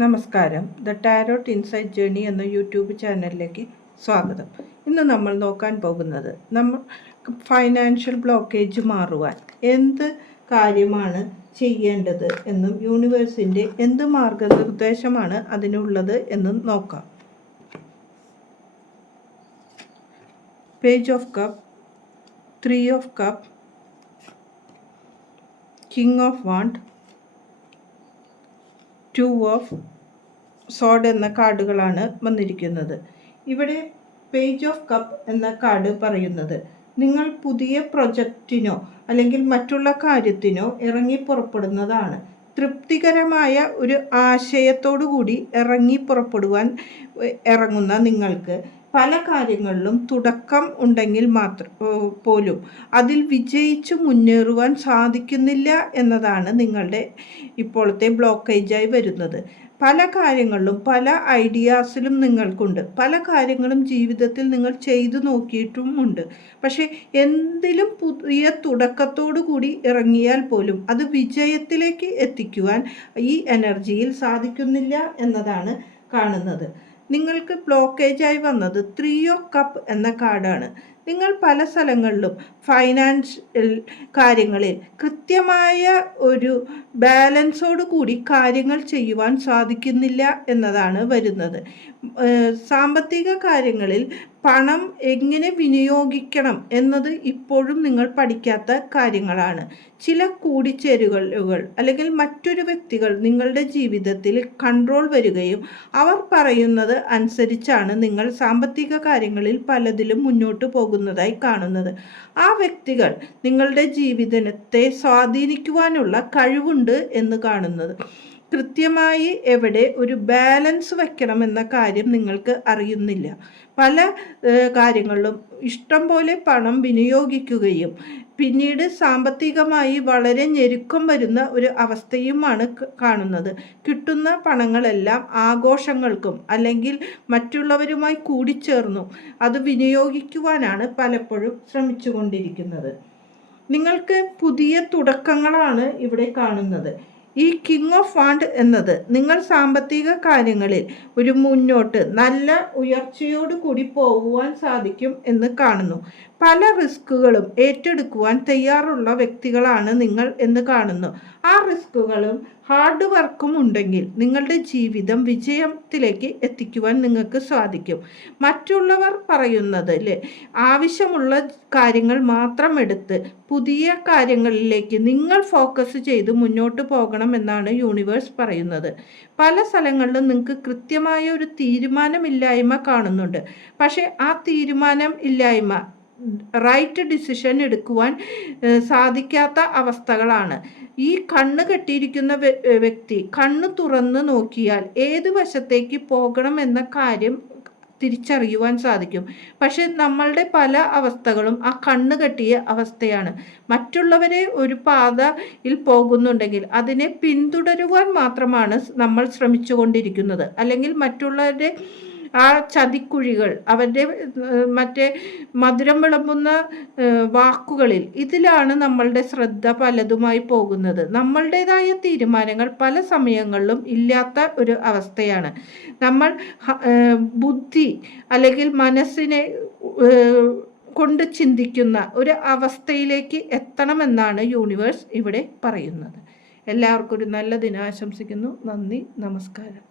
നമസ്കാരം. The tarot insight journey എന്ന YouTube ചാനലിലേക്ക് സ്വാഗതം. ഇന്ന് നമ്മൾ നോക്കാൻ പോകുന്നത് ഫൈനാൻഷ്യൽ ബ്ലോക്കേജ് മാറുവാൻ എന്ത് കാര്യമാണ് ചെയ്യേണ്ടത് എന്നും യൂണിവേഴ്സിൻ്റെ എന്ത് മാർഗനിർദ്ദേശമാണ് അതിനുള്ളത് എന്നും നോക്കാം. Page of cup, 3 of cup, king of wand, 2 of സോഡ് എന്ന കാർഡുകളാണ് വന്നിരിക്കുന്നത്. ഇവിടെ പേജ് ഓഫ് കപ്പ് എന്ന കാർഡ് പറയുന്നത് നിങ്ങൾ പുതിയ പ്രൊജക്റ്റിനോ അല്ലെങ്കിൽ മറ്റുള്ള കാര്യത്തിനോ ഇറങ്ങി പുറപ്പെടുന്നതാണ്. തൃപ്തികരമായ ഒരു ആശയത്തോടു കൂടി ഇറങ്ങി പുറപ്പെടുവാൻ ഇറങ്ങുന്ന നിങ്ങൾക്ക് പല കാര്യങ്ങളിലും തുടക്കം ഉണ്ടെങ്കിൽ പോലും അതിൽ വിജയിച്ചു മുന്നേറുവാൻ സാധിക്കുന്നില്ല എന്നതാണ് നിങ്ങളുടെ ഇപ്പോഴത്തെ ബ്ലോക്കേജായി വരുന്നത്. പല കാര്യങ്ങളിലും പല ഐഡിയാസിലും നിങ്ങൾക്കുണ്ട്. പല കാര്യങ്ങളും ജീവിതത്തിൽ നിങ്ങൾ ചെയ്തു നോക്കിയിട്ടുമുണ്ട്. പക്ഷേ എന്തിലും പുതിയ തുടക്കത്തോടു കൂടി ഇറങ്ങിയാൽ പോലും അത് വിജയത്തിലേക്ക് എത്തിക്കുവാൻ ഈ എനർജിയിൽ സാധിക്കുന്നില്ല എന്നതാണ് കാണുന്നത്. നിങ്ങൾക്ക് ബ്ലോക്കേജായി വന്നത് 3 ഓഫ് കപ്പ് എന്ന കാർഡാണ്. നിങ്ങൾ പല സ്ഥലങ്ങളിലും ഫൈനാൻഷ്യൽ കാര്യങ്ങളിൽ കൃത്യമായ ഒരു ബാലൻസോട് കൂടി കാര്യങ്ങൾ ചെയ്യുവാൻ സാധിക്കുന്നില്ല എന്നതാണ് വരുന്നത്. സാമ്പത്തിക കാര്യങ്ങളിൽ പണം എങ്ങനെ വിനിയോഗിക്കണം എന്നത് ഇപ്പോഴും നിങ്ങൾ പഠിക്കാത്ത കാര്യങ്ങളാണ്. ചില കൂടിച്ചേരുകളുകൾ അല്ലെങ്കിൽ മറ്റൊരു വ്യക്തികൾ നിങ്ങളുടെ ജീവിതത്തിൽ കൺട്രോൾ വരികയും അവർ പറയുന്നത് അനുസരിച്ചാണ് നിങ്ങൾ സാമ്പത്തിക കാര്യങ്ങളിൽ പലതിലും മുന്നോട്ട് പോകുന്നതായി കാണുന്നത്. ആ വ്യക്തികൾ നിങ്ങളുടെ ജീവിതത്തെ സ്വാധീനിക്കുവാനുള്ള കഴിവുണ്ട് എന്ന് കാണുന്നത്. കൃത്യമായി എവിടെ ഒരു ബാലൻസ് വയ്ക്കണമെന്ന കാര്യം നിങ്ങൾക്ക് അറിയുന്നില്ല. പല കാര്യങ്ങളിലും ഇഷ്ടം പോലെ പണം വിനിയോഗിക്കുകയും പിന്നീട് സാമ്പത്തികമായി വളരെ ഞെരുക്കം വരുന്ന ഒരു അവസ്ഥയുമാണ് കാണുന്നത്. കിട്ടുന്ന പണങ്ങളെല്ലാം ആഘോഷങ്ങൾക്കും അല്ലെങ്കിൽ മറ്റുള്ളവരുമായി കൂടിച്ചേർന്നു അത് വിനിയോഗിക്കുവാനാണ് പലപ്പോഴും ശ്രമിച്ചുകൊണ്ടിരിക്കുന്നത്. നിങ്ങൾക്ക് പുതിയ തുടക്കങ്ങളാണ് ഇവിടെ കാണുന്നത്. ഈ കിങ് ഓഫ് വാണ്ട് എന്നത് നിങ്ങൾ സാമ്പത്തിക കാര്യങ്ങളിൽ ഒരു മുന്നോട്ട് നല്ല ഉയർച്ചയോടു കൂടി പോകുവാൻ സാധിക്കും എന്ന് കാണുന്നു. പല റിസ്കുകളും ഏറ്റെടുക്കുവാൻ തയ്യാറുള്ള വ്യക്തികളാണ് നിങ്ങൾ എന്ന് കാണുന്നു. ആ റിസ്കുകളും ഹാർഡ് വർക്കും ഉണ്ടെങ്കിൽ നിങ്ങളുടെ ജീവിതം വിജയത്തിലേക്ക് എത്തിക്കുവാൻ നിങ്ങൾക്ക് സാധിക്കും. മറ്റുള്ളവർ പറയുന്നത് ആവശ്യമുള്ള കാര്യങ്ങൾ മാത്രം എടുത്ത് പുതിയ കാര്യങ്ങളിലേക്ക് നിങ്ങൾ ഫോക്കസ് ചെയ്ത് മുന്നോട്ട് പോകണം എന്നാണ് യൂണിവേഴ്സ് പറയുന്നത്. പല സ്ഥലങ്ങളിലും നിങ്ങൾക്ക് കൃത്യമായ ഒരു തീരുമാനമില്ലായ്മ കാണുന്നുണ്ട്. പക്ഷേ ആ തീരുമാനം ഇല്ലായ്മ റൈറ്റ് ഡിസിഷൻ എടുക്കുവാൻ സാധിക്കാത്ത അവസ്ഥകളാണ്. ഈ കണ്ണ് കെട്ടിയിരിക്കുന്ന വ്യക്തി കണ്ണ് തുറന്ന് നോക്കിയാൽ ഏത് വശത്തേക്ക് പോകണം എന്ന കാര്യം തിരിച്ചറിയുവാൻ സാധിക്കും. പക്ഷെ നമ്മളുടെ പല അവസ്ഥകളും ആ കണ്ണ് കെട്ടിയ അവസ്ഥയാണ്. മറ്റുള്ളവരെ ഒരു പാതയിൽ പോകുന്നുണ്ടെങ്കിൽ അതിനെ പിന്തുടരുവാൻ മാത്രമാണ് നമ്മൾ ശ്രമിച്ചുകൊണ്ടിരിക്കുന്നത്. അല്ലെങ്കിൽ മറ്റുള്ളവരുടെ ആ ചതിക്കുഴികൾ അവരുടെ മറ്റേ മധുരം വിളമ്പുന്ന വാക്കുകളിൽ ഇതിലാണ് നമ്മളുടെ ശ്രദ്ധ പലതുമായി പോകുന്നത്. നമ്മളുടേതായ തീരുമാനങ്ങൾ പല സമയങ്ങളിലും ഇല്ലാത്ത ഒരു അവസ്ഥയാണ്. നമ്മൾ ബുദ്ധി അല്ലെങ്കിൽ മനസ്സിനെ കൊണ്ട് ചിന്തിക്കുന്ന ഒരു അവസ്ഥയിലേക്ക് എത്തണമെന്നാണ് യൂണിവേഴ്സ് ഇവിടെ പറയുന്നത്. എല്ലാവർക്കും ഒരു നല്ല ദിനം ആശംസിക്കുന്നു. നന്ദി, നമസ്കാരം.